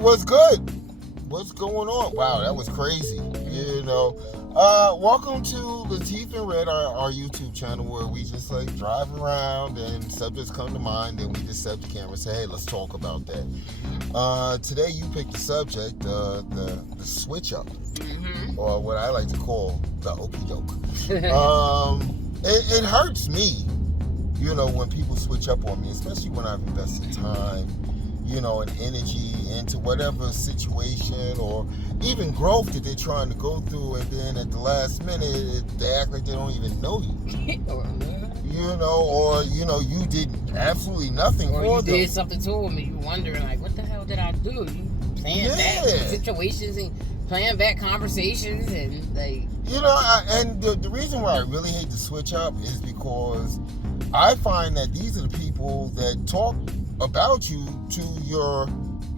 what's good? What's going on? Wow, that was crazy. You know. Welcome to Latif and Red, our YouTube channel, where we just like drive around and subjects come to mind, and we just set the camera and say, hey, let's talk about that. Today you picked the subject, the switch up, or what I like to call the okie doke. It hurts me, you know, when people switch up on me, especially when I've invested time, you know, and energy into whatever situation or even growth that they're trying to go through, and then at the last minute they act like they don't even know you. You know, or you know, you did absolutely nothing or for you them. did something to them and you wondering like, what the hell did I do? You playing back situations and playing back conversations and like, you know, and the reason why I really hate to switch up is because I find that these are the people that talk about you to your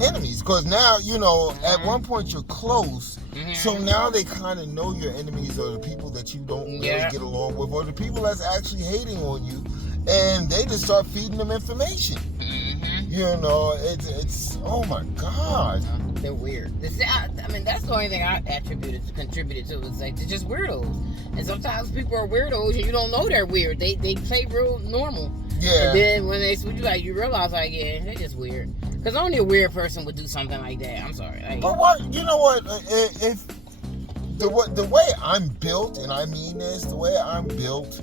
enemies, because now, you know, at one point you're close, so now they kind of know your enemies are the people that you don't really get along with, or the people that's actually hating on you, and they just start feeding them information. You know, it's oh my god, they're weird. I mean, that's the only thing I contributed to. It's like they're just weirdos, and sometimes people are weirdos and you don't know they're weird. They play real normal. Yeah. And then when they switch you, like, you realize, like, yeah, they're just weird. Because only a weird person would do something like that. I'm sorry. Like, but what, you know what? If the way I'm built, and I mean this, the way I'm built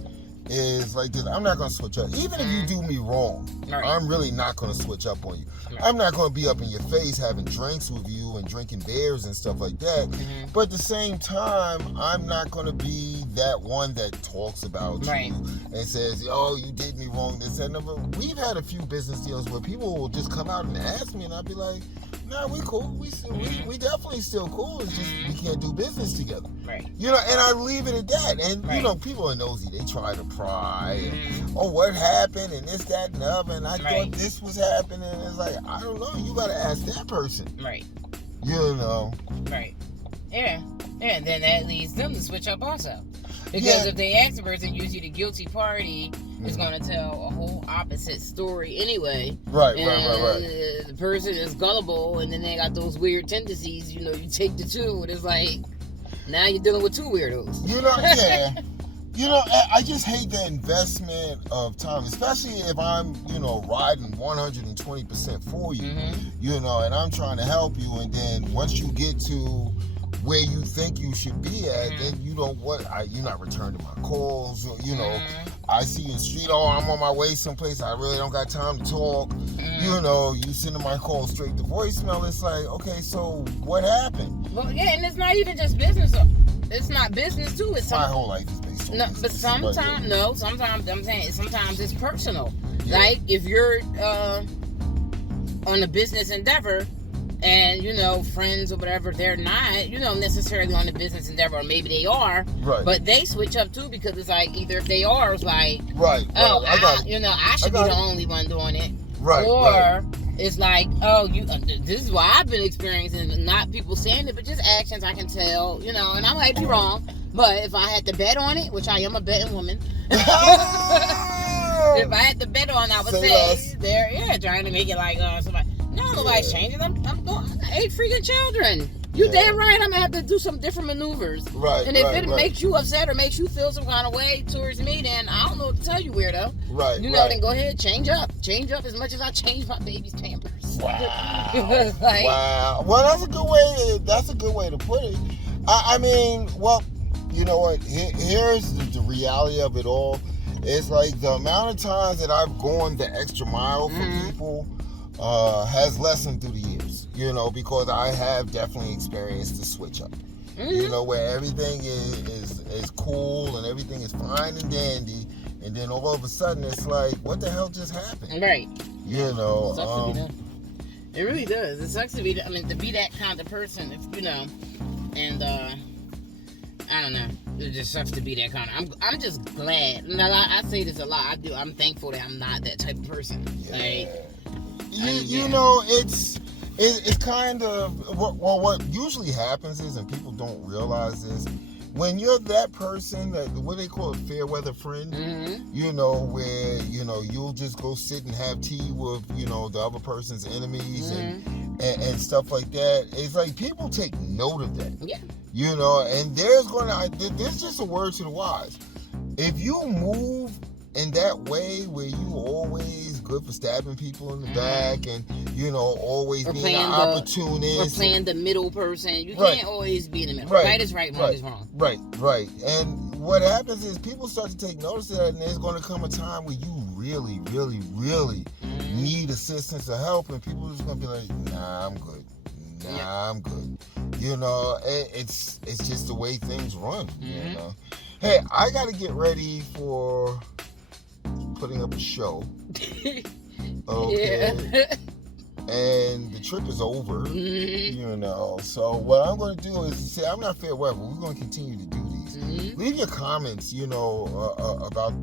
is like this. I'm not gonna switch up. Even if you do me wrong, I'm really not gonna switch up on you. I'm not gonna be up in your face having drinks with you and drinking beers and stuff like that. But at the same time, I'm not gonna be that one that talks about you and says, "Oh, you did me wrong." This and that. We've had a few business deals where people will just come out and ask me, and I'll be like, "Nah, we cool. We definitely still cool. It's just we can't do business together." You know, and I leave it at that. And you know, people are nosy. They try to pry. And, oh, what happened? And this, that, and the other. And I thought this was happening. And it's like, I don't know. You gotta ask that person. You know. Yeah. And then that leads them to switch up also. Because if they ask the person, usually the guilty party is going to tell a whole opposite story anyway. Right. The person is gullible, and then they got those weird tendencies. You know, you take the two, and it's like, now you're dealing with two weirdos. You know, You know, I just hate the investment of time, especially if I'm, you know, riding 120% for you, you know, and I'm trying to help you, and then once you get to where you think you should be at, then you don't you're not returning my calls, or, you know, I see you in the street, oh, I'm on my way someplace, I really don't got time to talk, you know, you sending my call straight to voicemail. It's like, okay, so what happened? Well, yeah, and it's not even just business. It's not business too. It's my whole life is based on business. But sometimes I'm saying sometimes it's personal. Like if you're on a business endeavor, and you know, friends or whatever, they're not, you know, necessarily on the business endeavor, or maybe they are, but they switch up too, because it's like, either if they are, it's like, oh, I should be the only one doing it, or it's like, oh, this is what I've been experiencing, not people saying it, but just actions I can tell, you know, and I might be wrong, but if I had to bet on it, which I am a betting woman, if I had to bet on, I would say they're trying to make it like somebody. No, nobody's changing. I'm going. 8 freaking children. You damn right. I'm gonna have to do some different maneuvers. And if it makes you upset or makes you feel some kind of way towards me, then I don't know what to tell you, weirdo. You know, then go ahead, change up. Change up as much as I change my baby's Pampers. Wow. Wow. Well, that's a good way to put it. I mean, well, you know what? Here's the reality of it all. It's like the amount of times that I've gone the extra mile for people has lessened through the years, you know, because I have definitely experienced the switch up, you know, where everything is cool and everything is fine and dandy, and then all of a sudden it's like, what the hell just happened? You know, it sucks to be done. It really does. It sucks to be, to be that kind of person, if you know, and I don't know. It just sucks to be that kind of. I'm just glad. Now, I say this a lot. I'm thankful that I'm not that type of person. Like, you know, it's kind of what usually happens is, and people don't realize this, when you're that person, that what they call a fair weather friend, you know, where, you know, you'll just go sit and have tea with, you know, the other person's enemies and stuff like that. It's like people take note of that. Yeah. You know, and there's just a word to the wise. If you move in that way where you always good for stabbing people in the back and, you know, always being an opportunist. Or playing the middle person. You can't always be in the middle. Right. Right is right, wrong is wrong. Right. And what happens is people start to take notice of that, and there's going to come a time where you really, really, really need assistance or help, and people are just going to be like, nah, I'm good. I'm good. You know, it's just the way things run, you know. Hey, I got to get ready for putting up a show. Okay. Yeah. And the trip is over, you know. So what I'm going to do is say, I'm not fair weather. We're going to continue to do these. Leave your comments, you know, about,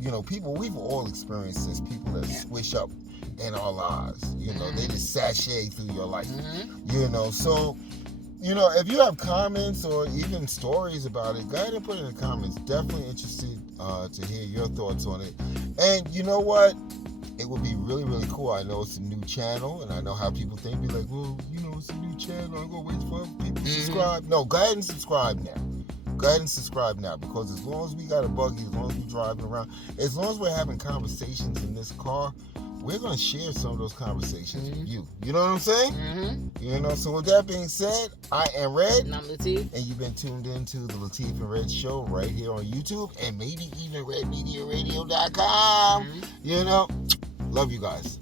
you know, people. We've all experienced this. People that swish up in our lives, you know, they just sashay through your life, you know. So, you know, if you have comments or even stories about it, go ahead and put it in the comments. Definitely interested to hear your thoughts on it. And you know what? It would be really, really cool. I know it's a new channel, and I know how people think. Be like, well, you know, it's a new channel. I'm going to wait for people to subscribe. No, go ahead and subscribe now. Go ahead and subscribe now, because as long as we got a buggy, as long as we're driving around, as long as we're having conversations in this car, we're going to share some of those conversations with you. You know what I'm saying? You know, so with that being said, I am Red. And I'm Latif. And you've been tuned into the Latif and Red Show right here on YouTube and maybe even RedMediaRadio.com. You know, love you guys.